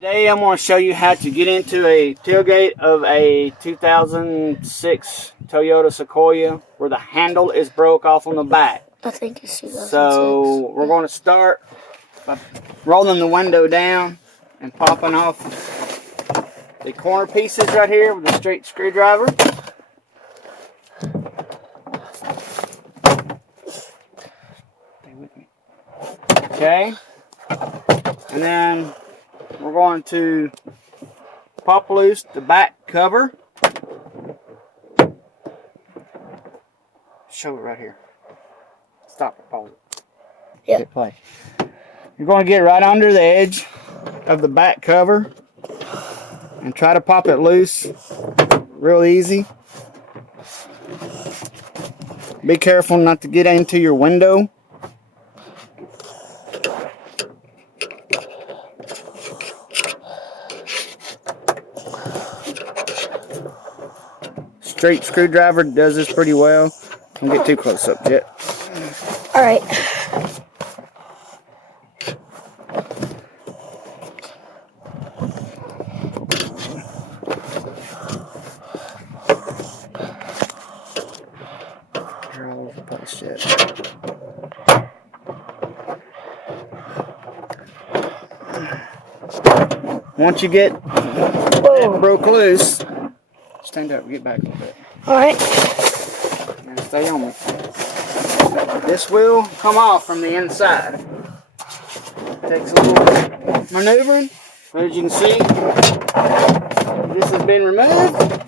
Today I'm going to show you how to get into a tailgate of a 2006 Toyota Sequoia where the handle is broke off on the back. I think it's 2006. So we're going to start by rolling the window down and popping off the corner pieces right here with a straight screwdriver. Stay with me. Okay. And then we're going to pop loose the back cover. Show it right here. Stop it, pause it. Yep. Hit play. You're going to get right under the edge of the back cover and try to pop it loose real easy. Be careful not to get into your window. Straight screwdriver does this pretty well. Don't get too close up yet. Alright. You're all over the place yet. Once you get it broke loose, stand up, get back a little bit. Alright. And stay on me. This will come off from the inside. Takes a little maneuvering, but as you can see, this has been removed.